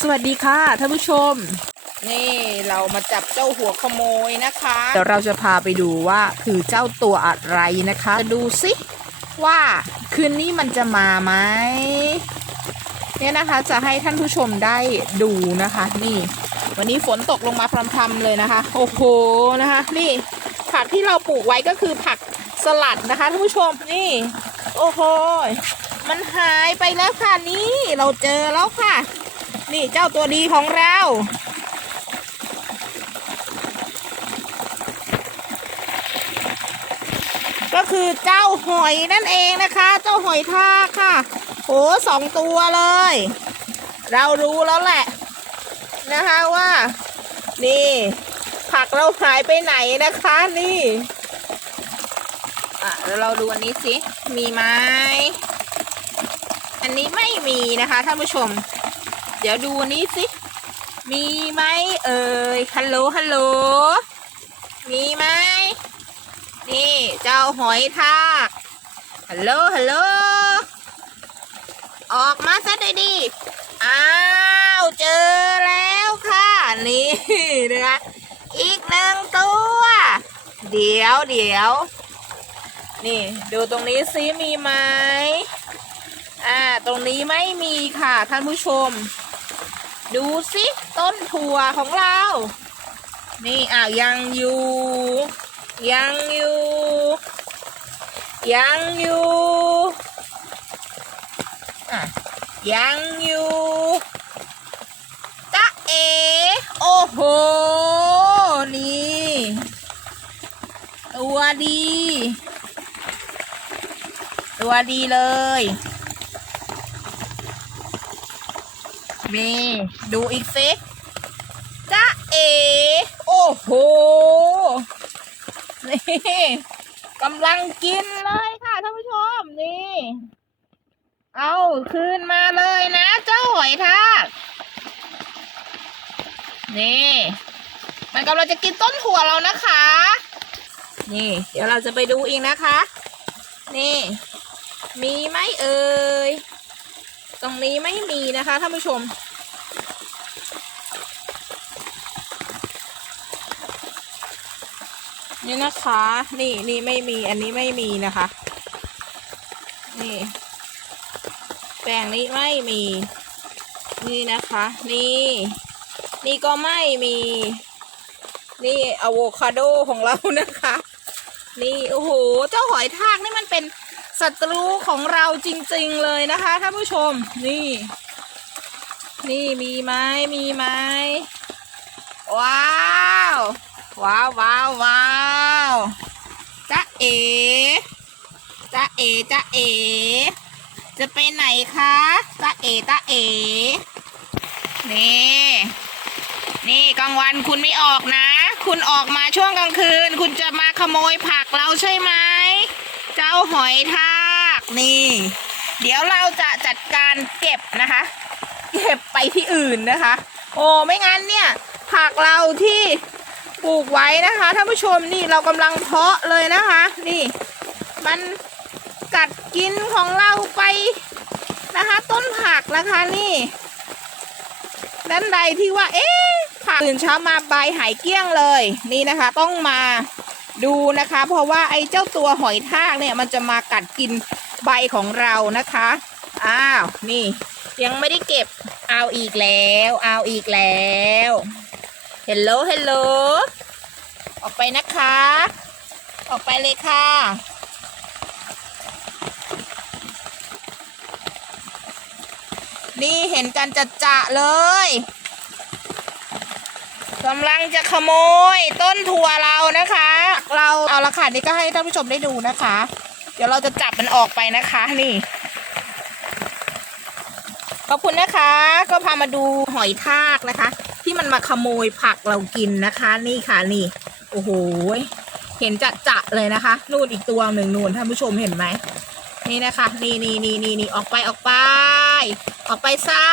สวัสดีค่ะท่านผู้ชม นี่เรามาจับเจ้าหัวขโมยนะคะเดี๋ยวเราจะพาไปดูว่าคือเจ้าตัวอะไรนะคะจะดูสิว่าคืนนี้มันจะมาไหมเนี่ยนะคะจะให้ท่านผู้ชมได้ดูนะคะ นี่ วันนี้ฝนตกลงมาพรำๆเลยนะคะ โอ้โหนะคะ นี่ ผักที่เราปลูกไว้ก็คือผักสลัดนะคะท่านผู้ชมนี่ โอ้โหมันหายไปแล้วค่ะนี่ เราเจอแล้วค่ะ นี่เจ้าตัวดีของเรา ก็คือเจ้าหอยนั่นเองนะคะ เจ้าหอยทากค่ะโหสองตัวเลย เรารู้แล้วแหละ นะคะว่า นี่ ผักเราหายไปไหนนะคะนี่อะเดี๋ยวเราดูอันนี้สิ มีไหมอันนี้ไม่มีนะคะท่านผู้ชม เดี๋ยวดูนี้สิ มีไหมเอ่ย ฮัลโหล ฮัลโหล มีไหม นี่เจ้าหอยทาก ฮัลโหล ฮัลโหล ออกมาซะดีดีอ้าว เจอแล้วค่ะ นี่นะคะอีกหนึ่งตัว เดี๋ยวเดี๋ยว นี่ดูตรงนี้ซิมีไหมอ่า ตรงนี้ไม่มีค่ะท่านผู้ชม ดูสิต้นถั่วของเรา นี่อ่าวยังอยู่ ยังอยู่ ยังอยู่อะยังอยู่จ๊ะเอ โอ้โห นี่ตัวดี ตัวดีเลย นี่ดูอีกสิจ๊ะเอ โอ้โห นี่กำลังกินเลยค่ะท่านผู้ชม นี่ เอาคืนมาเลยนะ เจ้าหอยทากนี่ มันกำลังจะกินต้นถั่วเรานะคะ นี่ เดี๋ยวเราจะไปดูอีกนะคะ นี่ มีไหมเอ่ย ตรงนี้ไม่มีนะคะท่านผู้ชม นี่นะคะ นี่นี่ไม่มีอันนี้ไม่มีนะคะ นี่แปลงนี้ไม่มี นี่นะคะ นี่ นี่ก็ไม่มี นี่อะโวคาโดของเรานะคะ นี่โอ้โหเจ้าหอยทากนี่มันเป็น ศัตรูของเราจริง ๆ เลยนะคะท่านผู้ชมนี่ นี่มีไหมมีไหมว้าวว้าวว้าวว้าวจ๊ะเอ๋จ๊ะเอ๋จ๊ะเอ๋จะไปไหนคะจ๊ะเอ๋จ๊ะเอ๋นี่นี่กลางวันคุณไม่ออกนะ คุณออกมาช่วงกลางคืน คุณจะมาขโมยผักเราใช่ไหม เจ้าหอยทากนี่ เดี๋ยวเราจะจัดการเก็บนะคะ เก็บไปที่อื่นนะคะ โอ้ไม่งั้นเนี่ยผักเราที่ปลูกไว้นะคะท่านผู้ชมนี่เรากำลังเพาะเลยนะคะ นี่ มันกัดกินของเราไปนะคะ ต้นผักนะคะนี่ด้านใดที่ว่า เอ๊ะผักตื่นเช้ามาใบหายเกลี้ยงเลย นี่นะคะ ต้องมา ดูนะคะ เพราะว่าไอ้เจ้าตัวหอยทากเนี่ยมันจะมากัดกินใบของเรานะคะ อ้าวนี่ ยังไม่ได้เก็บเอาอีกแล้ว เอาอีกแล้วเฮลโลเฮลโลออกไปนะคะ ออกไปเลยค่ะนี่เห็นกันจัดจะเลย กำลังจะขโมยต้นถั่วเรานะคะ เราเอาละค่ะนี่ก็ให้ท่านผู้ชมได้ดูนะคะ เดี๋ยวเราจะจับมันออกไปนะคะนี่ขอบคุณนะคะ ก็พามาดูหอยทากนะคะ ที่มันมาขโมยผักเรากินนะคะ นี่ค่ะนี่ โอ้โหเห็นจะจะเลยนะคะนู่นอีกตัวหนึ่งนู่นท่านผู้ชมเห็นไหมนี่นะคะ นี่นี่นี่นี่นี่ออกไปออกไป ออกไปซะ